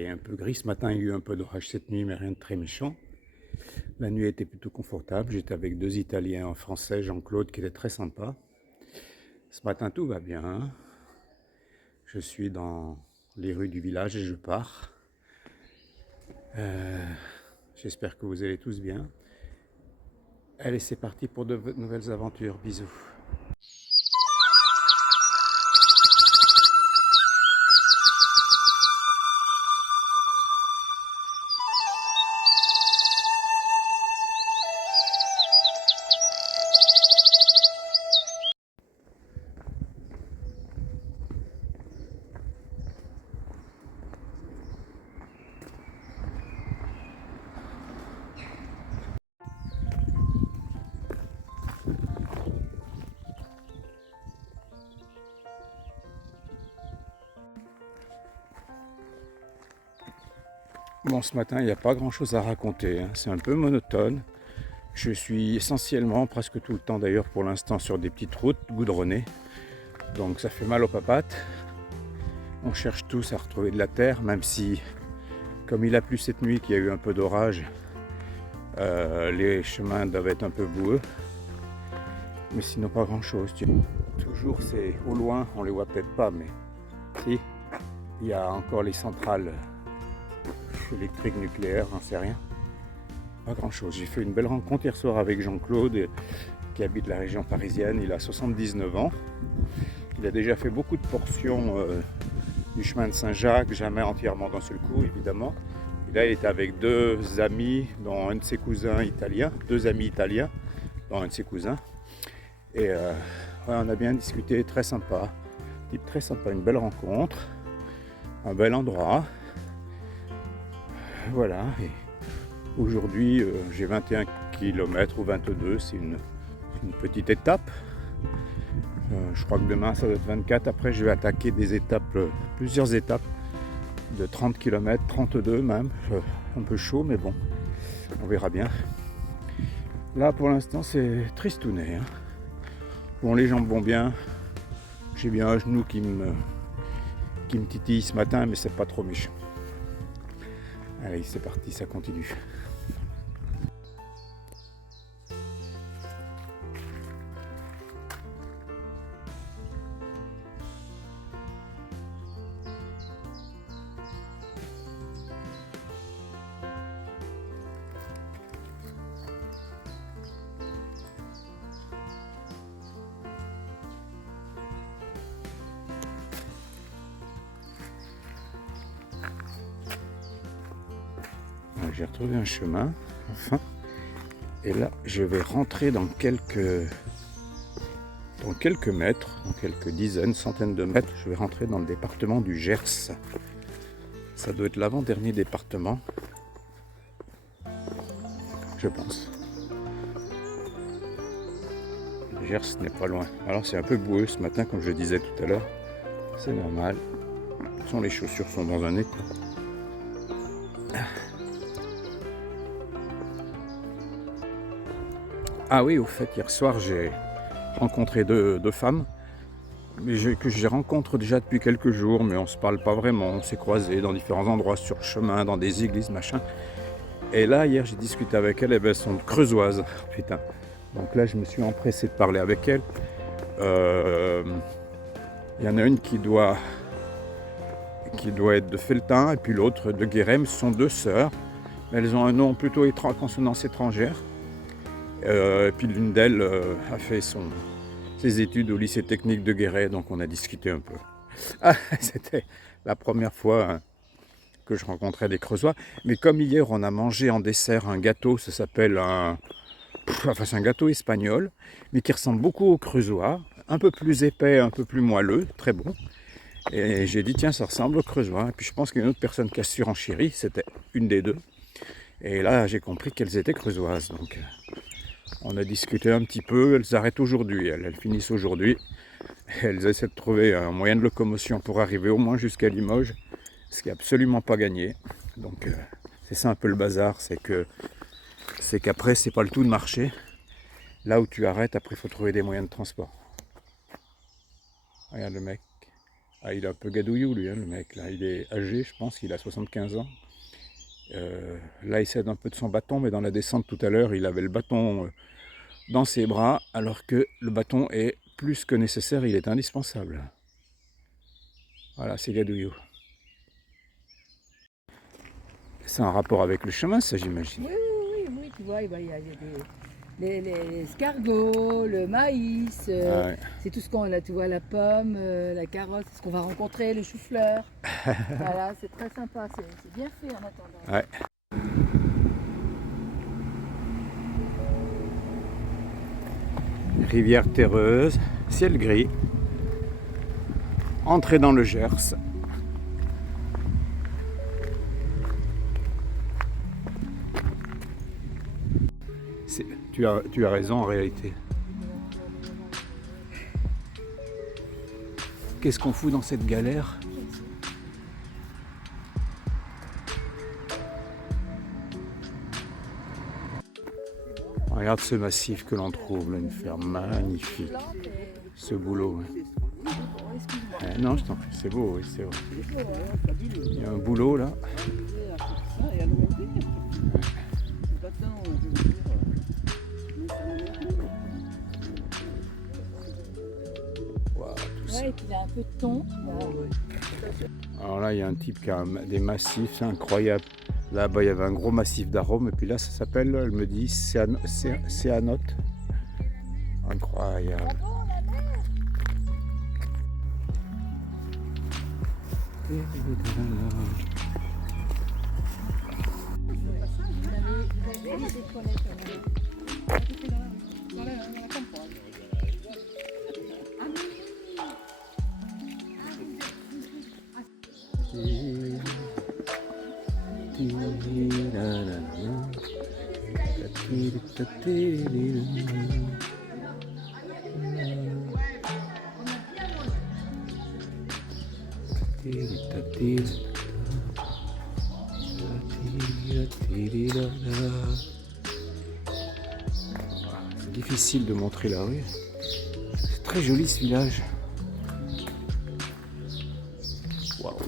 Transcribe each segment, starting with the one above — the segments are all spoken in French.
est un peu gris. Ce matin, il y a eu un peu d'orage cette nuit, mais rien de très méchant. La nuit était plutôt confortable. J'étais avec deux Italiens, un Français, Jean-Claude, qui était très sympa. Ce matin, tout va bien. Je suis dans les rues du village et je pars. J'espère que vous allez tous bien. Allez, c'est parti pour de nouvelles aventures. Bisous. Bon, ce matin, il n'y a pas grand-chose à raconter, hein. C'est un peu monotone. Je suis essentiellement, presque tout le temps d'ailleurs pour l'instant, sur des petites routes goudronnées. Donc ça fait mal aux papates. On cherche tous à retrouver de la terre, même si, comme il a plu cette nuit, qu'il y a eu un peu d'orage, les chemins doivent être un peu boueux. Mais sinon pas grand-chose. Toujours c'est au loin, on les voit peut-être pas, mais si, il y a encore les centrales électriques nucléaires, j'en sais rien. Pas grand-chose. J'ai fait une belle rencontre hier soir avec Jean-Claude, qui habite la région parisienne. Il a 79 ans. Il a déjà fait beaucoup de portions du chemin de Saint-Jacques, jamais entièrement d'un seul coup, évidemment. Et là, il était avec deux amis, dont un de ses cousins italiens, deux amis italiens, dont un de ses cousins. Et ouais, on a bien discuté, très sympa. Type très sympa, une belle rencontre, un bel endroit. Voilà. Et aujourd'hui, j'ai 21 km ou 22, c'est une petite étape. Je crois que demain ça doit être 24. Après, je vais attaquer des étapes, plusieurs étapes de 30 km, 32 même. Un peu chaud, mais bon, on verra bien. Là, pour l'instant, c'est tristounet, hein. Bon, les jambes vont bien. J'ai bien un genou qui me titille ce matin, mais c'est pas trop méchant. Allez, c'est parti, ça continue. J'ai retrouvé un chemin, enfin. Et là, je vais rentrer dans quelques mètres, dans quelques dizaines, centaines de mètres. Je vais rentrer dans le département du Gers. Ça doit être l'avant-dernier département, je pense. Le Gers n'est pas loin. Alors c'est un peu boueux ce matin, comme je disais tout à l'heure. C'est normal. Les chaussures sont dans un état. Ah oui, au fait, hier soir, j'ai rencontré deux femmes que je rencontre déjà depuis quelques jours, mais on se parle pas vraiment. On s'est croisés dans différents endroits, sur le chemin, dans des églises, machin. Et là, hier, j'ai discuté avec elles, et elles sont creusoises. Oh, putain. Donc là, je me suis empressé de parler avec elles. Il y en a une qui doit être de Felletin, et puis l'autre de Guérem. Ce sont deux sœurs. Elles ont un nom plutôt étrange, consonance étrangère. Et puis l'une d'elles a fait ses études au lycée technique de Guéret, donc on a discuté un peu. Ah, c'était la première fois, hein, que je rencontrais des Creusois. Mais comme hier, on a mangé en dessert un gâteau, ça s'appelle c'est un gâteau espagnol, mais qui ressemble beaucoup au Creusois, un peu plus épais, un peu plus moelleux, très bon. Et j'ai dit, tiens, ça ressemble au Creusois. Et puis je pense qu'il y a une autre personne qui a surenchéri, c'était une des deux. Et là, j'ai compris qu'elles étaient creusoises. Donc, on a discuté un petit peu. Elles arrêtent aujourd'hui. Elles finissent aujourd'hui. Elles essaient de trouver un moyen de locomotion pour arriver au moins jusqu'à Limoges, ce qui n'est absolument pas gagné. Donc, c'est ça un peu le bazar. C'est qu'après, c'est pas le tout de marcher. Là où tu arrêtes, après, il faut trouver des moyens de transport. Regarde le mec. Ah, il est un peu gadouillou lui, hein, le mec, là. Il est âgé, je pense, il a 75 ans. Là, il s'aide un peu de son bâton, mais dans la descente tout à l'heure, il avait le bâton dans ses bras, alors que le bâton est plus que nécessaire, il est indispensable. Voilà, c'est gadouillou. C'est un rapport avec le chemin, ça, j'imagine. Oui, tu vois, il y a les escargots, le maïs, Ah ouais. c'est tout ce qu'on a, tu vois, la pomme, la carotte, c'est ce qu'on va rencontrer, le chou-fleur. Voilà, c'est très sympa, c'est bien fait en attendant. Ouais. Rivière terreuse, ciel gris, entrée dans le Gers. Tu as raison en réalité. Qu'est-ce qu'on fout dans cette galère? Regarde ce massif que l'on trouve, là, une ferme magnifique. Ce boulot. Hein. Non, je t'en prie, c'est beau, oui, c'est vrai. Il y a un boulot là. Wow, tout ça. Ouais, et puis il y a un peu de thon. Alors là, il y a un type qui a des massifs, c'est incroyable. Là-bas, il y avait un gros massif d'arômes, et puis là, ça s'appelle, elle me dit, céanote. Incroyable. C'est difficile de montrer la rue. C'est très joli ce village. Waouh.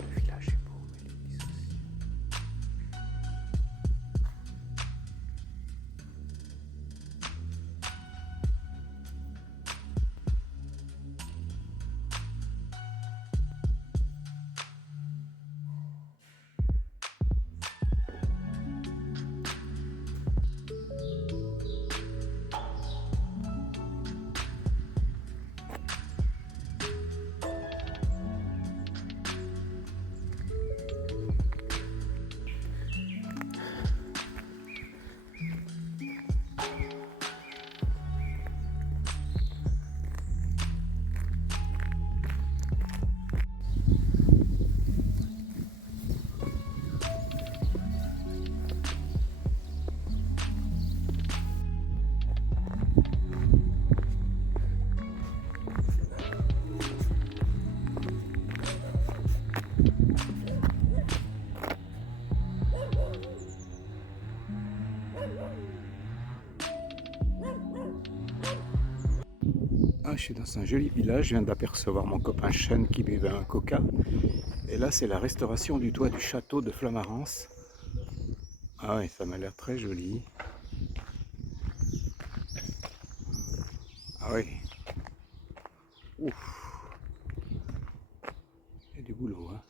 Le village est beau, mais l'église aussi. Ah, je suis dans un joli village, je viens d'apercevoir mon copain Chen qui buvait un coca. Et là, c'est la restauration du toit du château de Flamarens. Ah oui, ça m'a l'air très joli. Ah oui. Ouf. Il y a du boulot, hein.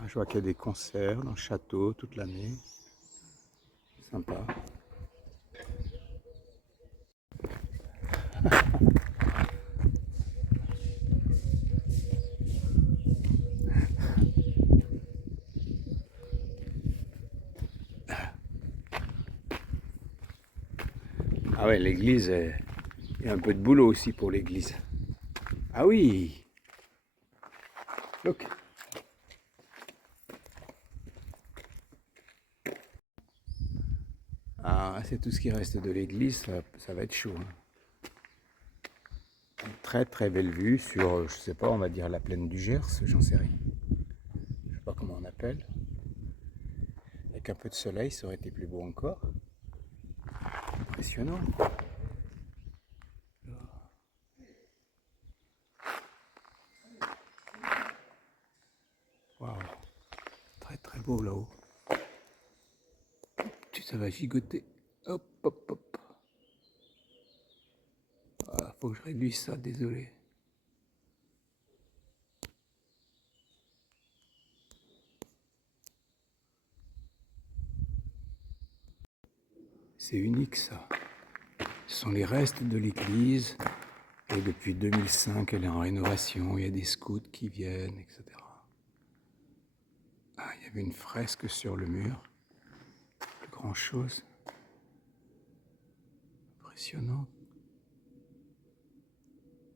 Ah, je vois qu'il y a des concerts dans le château toute l'année. Sympa. Ah ouais, l'église, il y a un peu de boulot aussi pour l'église. Ah oui. Look. Ah, c'est tout ce qui reste de l'église, ça va être chaud. Hein. Une très très belle vue sur, je sais pas, on va dire la plaine du Gers, j'en sais rien. Je sais pas comment on appelle. Avec un peu de soleil, ça aurait été plus beau encore. Impressionnant. Waouh, très très beau là-haut. Ça va gigoter. Hop, hop, hop. Ah, faut que je réduise ça, désolé. C'est unique ça. Ce sont les restes de l'église. Et depuis 2005, elle est en rénovation. Il y a des scouts qui viennent, etc. Ah, il y avait une fresque sur le mur. Plus grand chose. Impressionnant.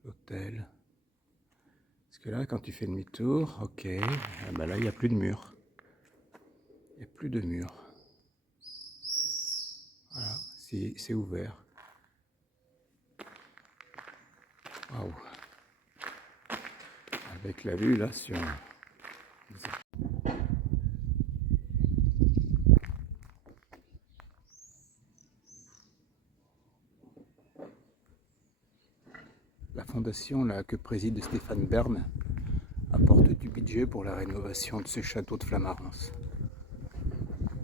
L'hôtel. Parce que là, quand tu fais demi-tour, ok, ah ben là, il n'y a plus de mur. Il n'y a plus de mur. Voilà, c'est ouvert. Waouh. Avec la vue là sur... La fondation là, que préside Stéphane Bern apporte du budget pour la rénovation de ce château de Flamarens.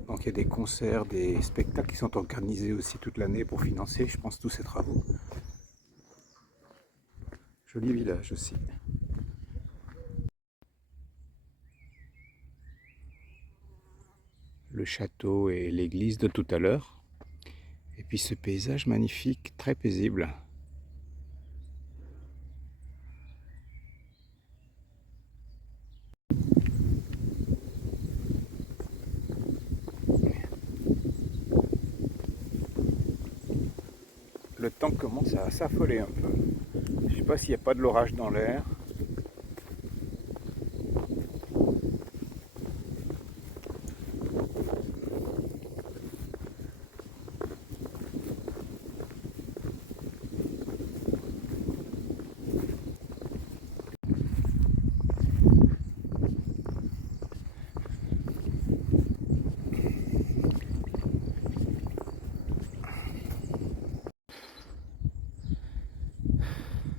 Donc il y a des concerts, des spectacles qui sont organisés aussi toute l'année pour financer, je pense, tous ces travaux. Joli village aussi. Le château et l'église de tout à l'heure. Et puis ce paysage magnifique, très paisible. Le temps commence à s'affoler un peu. Je ne sais pas s'il n'y a pas de l'orage dans l'air.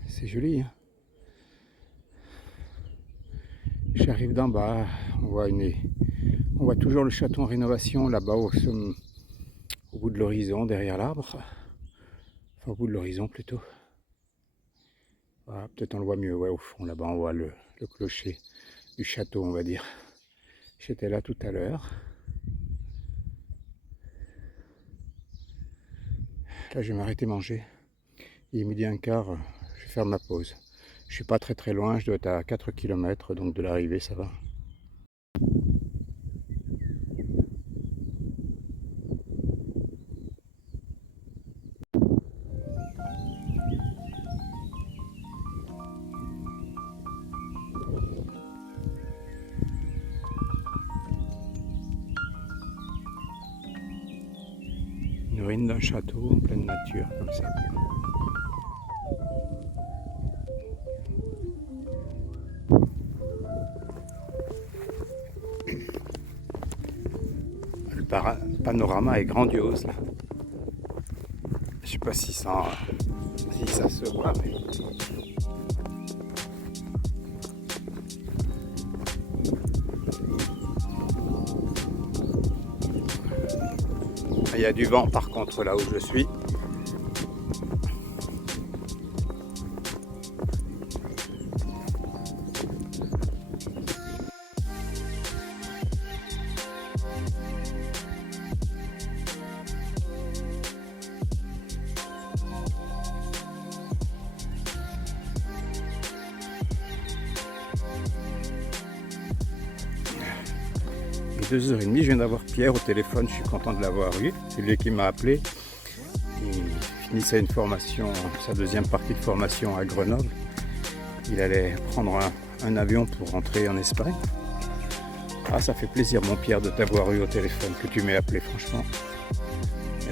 C'est joli. Hein. J'arrive d'en bas, on voit toujours le château en rénovation là-bas au bout de l'horizon, derrière l'arbre. Enfin, au bout de l'horizon plutôt. Voilà, peut-être on le voit mieux, ouais, au fond là-bas on voit le clocher du château, on va dire. J'étais là tout à l'heure. Là je vais m'arrêter manger. Il est 12h15, je vais faire ma pause. Je suis pas très très loin, je dois être à 4 km, donc de l'arrivée ça va. Une ruine d'un château en pleine nature, comme ça. Le panorama est grandiose là. Je sais pas si ça se voit, mais... Il y a du vent par contre là où je suis. Il est 2h30, je viens d'avoir Pierre au téléphone, je suis content de l'avoir eu. C'est lui qui m'a appelé. Il finissait une formation, sa deuxième partie de formation à Grenoble. Il allait prendre un avion pour rentrer en Espagne. Ah, ça fait plaisir mon Pierre de t'avoir eu au téléphone, que tu m'aies appelé, franchement.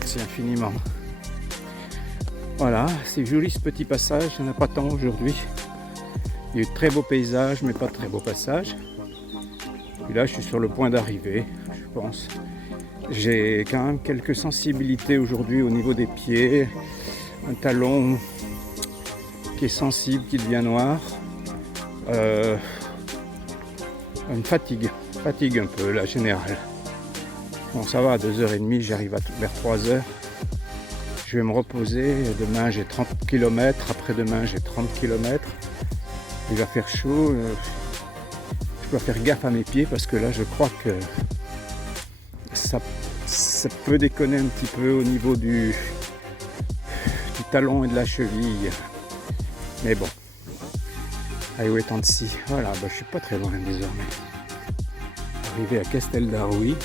Merci infiniment. Voilà, c'est joli ce petit passage, il n'y en a pas tant aujourd'hui. Il y a eu de très beaux paysages, mais pas de très beaux passages. Puis là, je suis sur le point d'arriver, je pense. J'ai quand même quelques sensibilités aujourd'hui au niveau des pieds. Un talon qui est sensible, qui devient noir. Une fatigue un peu, la générale. Bon, ça va, à 2h30, j'arrive vers 3h. Je vais me reposer. Demain, j'ai 30 km. Après-demain, j'ai 30 km. Il va faire chaud. Je dois faire gaffe à mes pieds parce que là, je crois que ça peut déconner un petit peu au niveau du talon et de la cheville. Mais bon. I wait and see. Voilà, je suis pas très loin désormais. Arrivé à Castel d'Arrouy.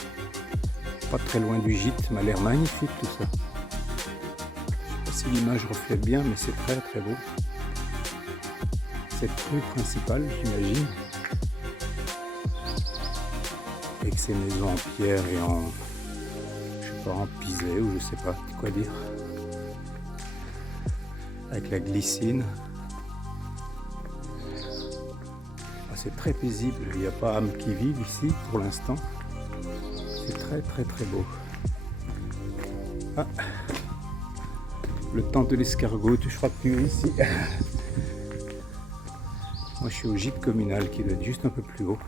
Pas très loin du gîte, m'a l'air magnifique tout ça. Je sais pas si l'image reflète bien, mais c'est très très beau. Cette rue principale, j'imagine, avec ses maisons en pierre et en pisé ou je sais pas quoi dire. Avec la glycine. C'est très paisible, il n'y a pas âme qui vive ici pour l'instant. C'est très très très beau. Ah. Le temps de l'escargot, je crois plus ici. Moi je suis au gîte communal qui doit être juste un peu plus haut.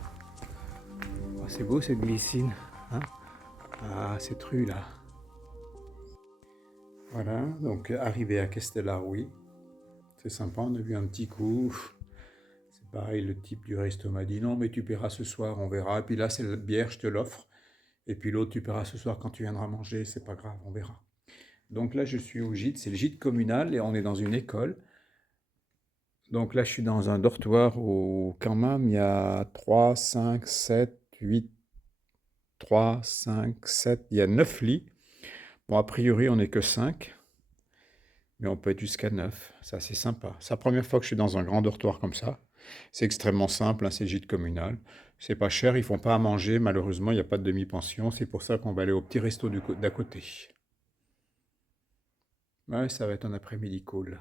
Oh, c'est beau cette glycine. Hein, ah, cette rue là. Voilà, donc arrivé à Castellarrouy. C'est sympa, on a vu un petit coup. C'est pareil, le type du resto m'a dit non mais tu paieras ce soir, on verra. Et puis là c'est la bière, je te l'offre. Et puis l'autre, tu paieras ce soir quand tu viendras manger, c'est pas grave, on verra. Donc là, je suis au gîte, c'est le gîte communal et on est dans une école. Donc là, je suis dans un dortoir où quand même il y a 3, 5, 7, 8, 3, 5, 7, il y a 9 lits. Bon, a priori, on n'est que 5, mais on peut être jusqu'à 9. Ça, c'est sympa. C'est la première fois que je suis dans un grand dortoir comme ça. C'est extrêmement simple, hein, c'est le gîte communal. C'est pas cher, ils font pas à manger, malheureusement, il n'y a pas de demi-pension. C'est pour ça qu'on va aller au petit resto d'à côté. Ouais, ça va être un après-midi cool.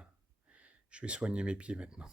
Je vais soigner mes pieds maintenant.